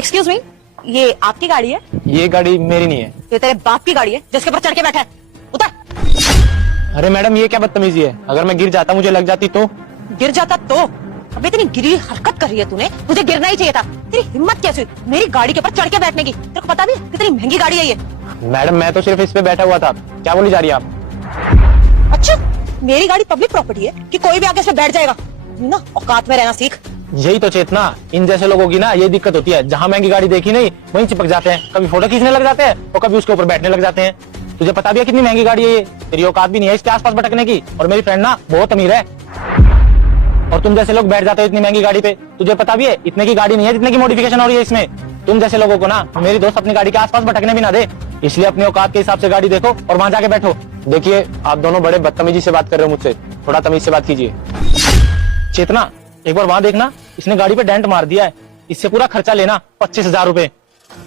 Excuse me, ये आपकी गाड़ी है? ये गाड़ी मेरी नहीं है। ये तेरे बाप की गाड़ी है जिसके ऊपर चढ़ के बैठा है। उतर। अरे मैडम, ये क्या बदतमीजी है? अगर मैं गिर जाता, मुझे लग जाती तो? गिर जाता तो? अबे इतनी गिरी हरकत कर रही है तूने, तुझे गिरना ही चाहिए था। तेरी हिम्मत कैसे हुई मेरी गाड़ी के ऊपर चढ़ के बैठने की? तेरे को पता भी है कितनी महंगी गाड़ी है ये? मैडम, मैं तो सिर्फ इस पे बैठा हुआ था। क्या बोली जा रही है आप? अच्छा, मेरी गाड़ी पब्लिक प्रॉपर्टी है कि कोई भी आके इसमें बैठ जाएगा? ना औकात में रहना सीख। यही तो चेतना, इन जैसे लोगों की ना ये दिक्कत होती है। जहाँ महंगी गाड़ी देखी नहीं वहीं चिपक जाते हैं, कभी फोटो खींचने लग जाते हैं और कभी उसके ऊपर बैठने लग जाते हैं। तुझे पता भी है कितनी महंगी गाड़ी है ये? तेरी औकात भी नहीं है इसके आसपास भटकने की। और मेरी फ्रेंड ना बहुत अमीर है और तुम जैसे लोग बैठ जाते हो इतनी महंगी गाड़ी पे। तुझे पता भी है इतने की गाड़ी नहीं है जितने की मॉडिफिकेशन हो रही है इसमें। तुम जैसे लोगों को ना मेरी दोस्त अपनी गाड़ी के आसपास भटकने भी ना दे, इसलिए अपनी औकात के हिसाब से गाड़ी देखो और वहां जाके बैठो। देखिए, आप दोनों बड़े बदतमीजी से बात कर रहे हो मुझसे, थोड़ा तमीज से बात कीजिए। चेतना, एक बार वहां देखना, इसने गाड़ी पे डेंट मार दिया है। इससे पूरा खर्चा लेना 25,000 रूपए।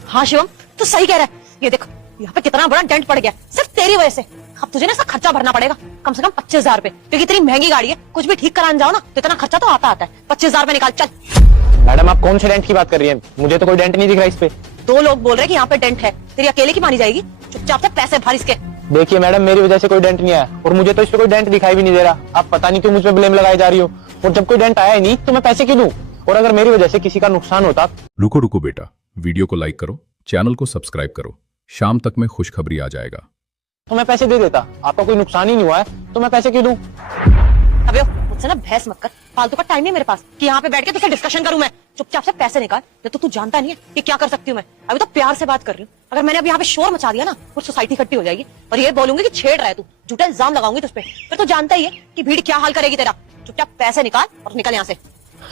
हाँ शिवम, तू सही कह रहा है। ये देख, यहाँ पे कितना बड़ा डेंट पड़ गया सिर्फ तेरी वजह से। अब तुझे ना इसका खर्चा भरना पड़ेगा, कम से कम 25,000 रूपए, क्योंकि इतनी महंगी गाड़ी है। कुछ भी ठीक कराने जाओ ना तो इतना खर्चा तो आता है। 25,000 रूपए निकाल चल। मैडम, आप कौन से डेंट की बात कर रही हैं? मुझे तो कोई डेंट नहीं दिख रहा इस पे। दो लोग बोल रहे हैं कि यहाँ पे डेंट है, तेरी अकेले की मानी जाएगी? चुपचाप से पैसे भर इसके। देखिए मैडम, मेरी वजह से कोई डेंट नहीं आया और मुझे तो इस पे कोई डेंट दिखाई भी नहीं दे रहा। आप पता नहीं क्यों मुझ पे ब्लेम लगाई जा रही हो। और जब कोई डेंट आया ही नहीं तो मैं पैसे क्यों दूं? और अगर मेरी वजह से किसी का नुकसान होता। रुको रुको बेटा, वीडियो को लाइक करो, चैनल को सब्सक्राइब करो। शाम तक में खुशखबरी आ जाएगा। तो मैं पैसे दे देता। आपका कोई नुकसान ही नहीं हुआ है तो मैं पैसे क्यों दूं? अबे मुझसे ना बहस मत कर, फालतू का टाइम नहीं मेरे पास कि यहाँ पे बैठ के तुझसे डिस्कशन करूं मैं। चुपचाप से पैसे निकाल, ये तो तू जानता नहीं है कि क्या कर सकती हूँ मैं। अभी तो प्यार से बात कर रही हूँ। अगर मैंने अब यहाँ पे शोर मचा दिया ना तो सोसाइटी इकट्ठी हो जाएगी और ये बोलूंगी कि छेड़ रहा है तू, झूठा इल्जाम लगाऊंगी तुझ पे। फिर तो जानता ही है कि भीड़ क्या हाल करेगी तेरा। चुपचाप पैसे निकाल और निकल यहाँ से।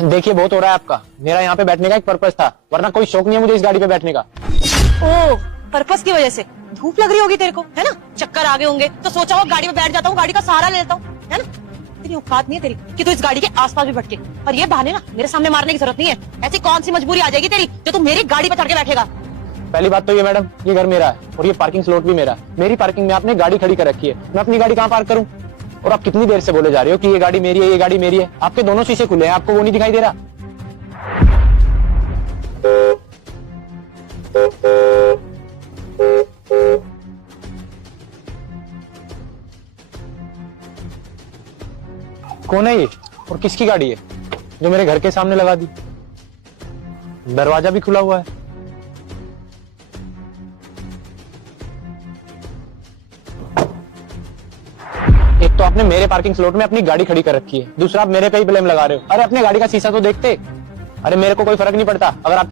देखिए, बहुत हो रहा है आपका। मेरा यहाँ पे बैठने का एक पर्पस था, वरना कोई शौक नहीं है मुझे इस गाड़ी पे बैठने का। ओ, पर्पस की वजह से धूप लग रही होगी तेरे को, है ना? चक्कर आ गए होंगे तो सोचा हो गाड़ी में बैठ जाता हूँ, गाड़ी का सहारा ले लेता हूँ, है ना? इतनी औकात नहीं है तेरी कि तू इस गाड़ी के आसपास भी भटके। और ये बहाने ना मेरे सामने मारने की जरूरत नहीं है। ऐसी कौन सी मजबूरी आ जाएगी तेरी जो तू मेरी गाड़ी पे चढ़ के बैठेगा? पहली बात तो ये मैडम, ये घर मेरा है और ये पार्किंग स्लॉट भी मेरा है। मेरी पार्किंग में आपने गाड़ी खड़ी कर रखी है, मैं अपनी गाड़ी कहाँ पार्क करूँ? और आप कितनी देर से बोले जा रहे हो कि ये गाड़ी मेरी है, ये गाड़ी मेरी है। आपके दोनों शीशे खुले हैं, आपको वो नहीं दिखाई दे रहा? कौन है ये और किसकी गाड़ी है जो मेरे घर के सामने लगा दी? दरवाजा भी खुला हुआ है। एक तो आपने मेरे पार्किंग स्लॉट में अपनी गाड़ी खड़ी कर रखी है, दूसरा आप मेरे पे ही ब्लेम लगा रहे हो। अरे अपने गाड़ी का शीशा तो देखते। अरे मेरे को कोई फर्क नहीं पड़ता अगर आप